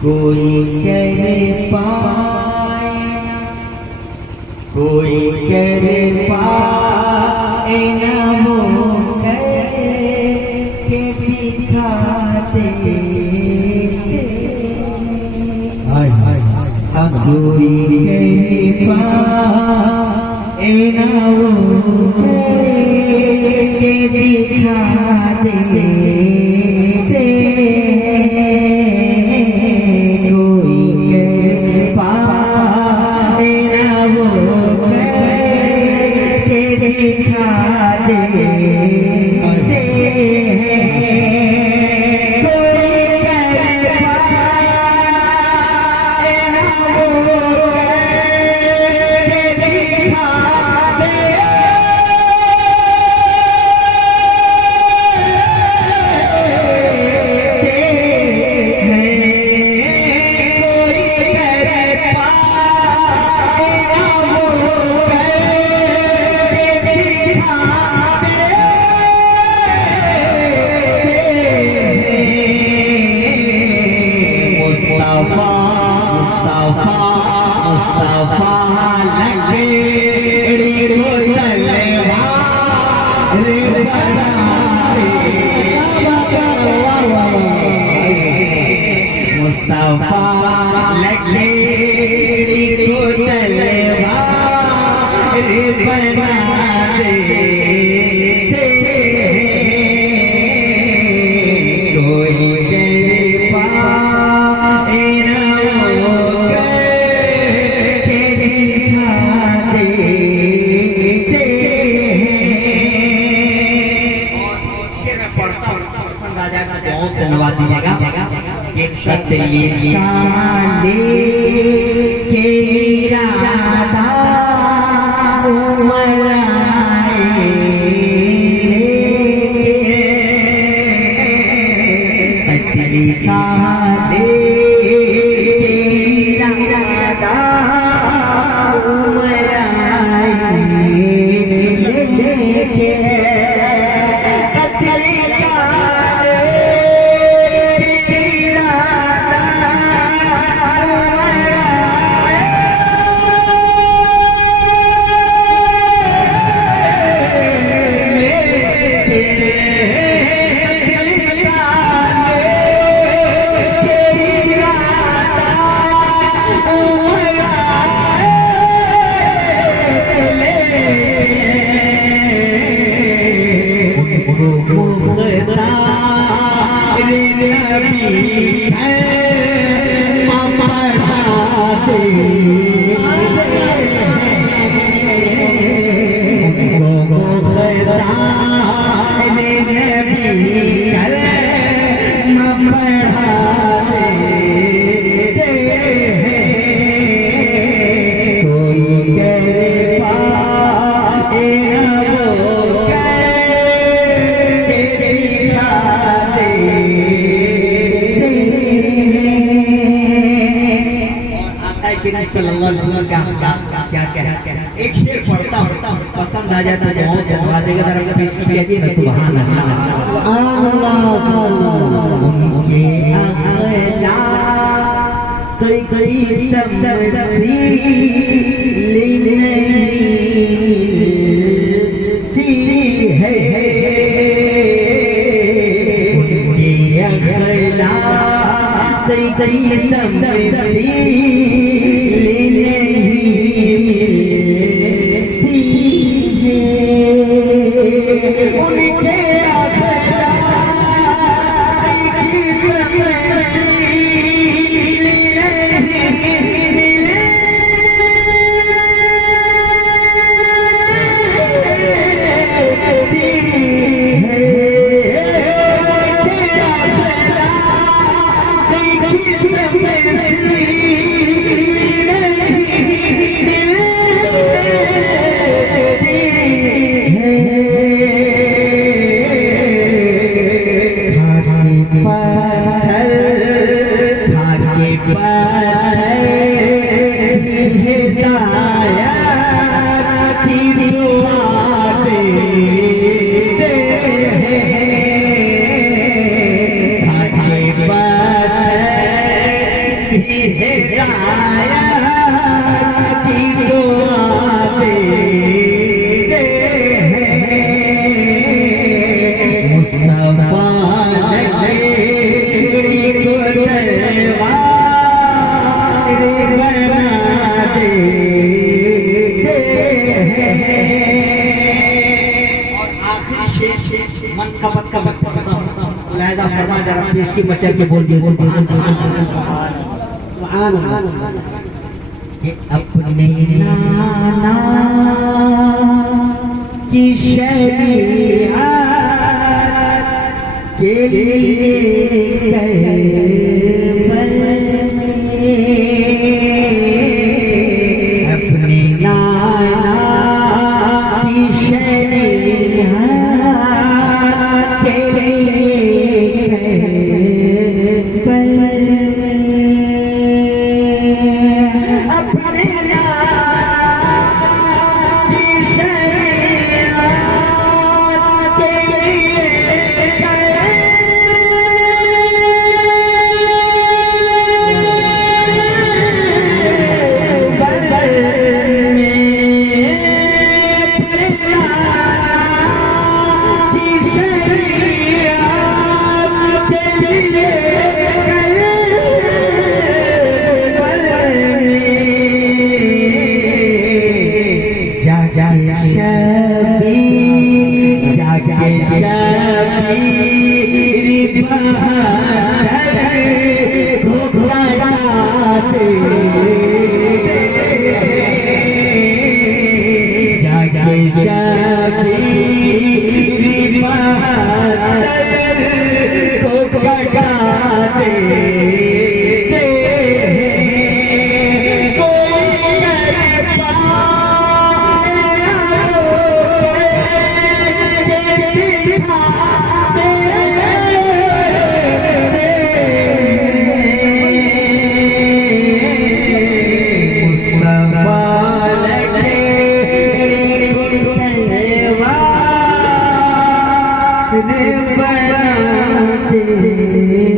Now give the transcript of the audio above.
कोई कर पाए ना, कोई कर पाए ना वो करके दिखा दे। कोई कर पाए ना वो करके दिखा दे। मुस्तफा लकड़ी को तलवार बना देते हैं। कोई कर पाए ना वो करके दिखा देते हैं। और शेर में पढ़ता हूँ, पसंद आ जाएगा बहुत से नवाज दीजिएगा। एक शब्द काले के इरादा उमराए तेरी काले के इरादा उमराए लेके क्या एक शेर पढ़ता पसंद आ जाता है बहुत सुना देगा। जरा पेश कीजिए ना सुभान अल्लाह। उनके अखलाक कोई तमसील नहीं है। उनके अखलाक कोई तमसील हिदायत की दुआ देते हैं मुस्तफा नगरी को तलवार बना देते हैं। और आखिरी शेर मन का पक्का पढ़ता हूँ, लिहाजा फरमा जरा पेश की मचल के बोल दिए सुभान अल्लाह। कि अपने नाना की शरीयत के लिए करबल में अपने नाना की शरीयत के लिए करबल अपने नाना की शरीयत के लिए बना दे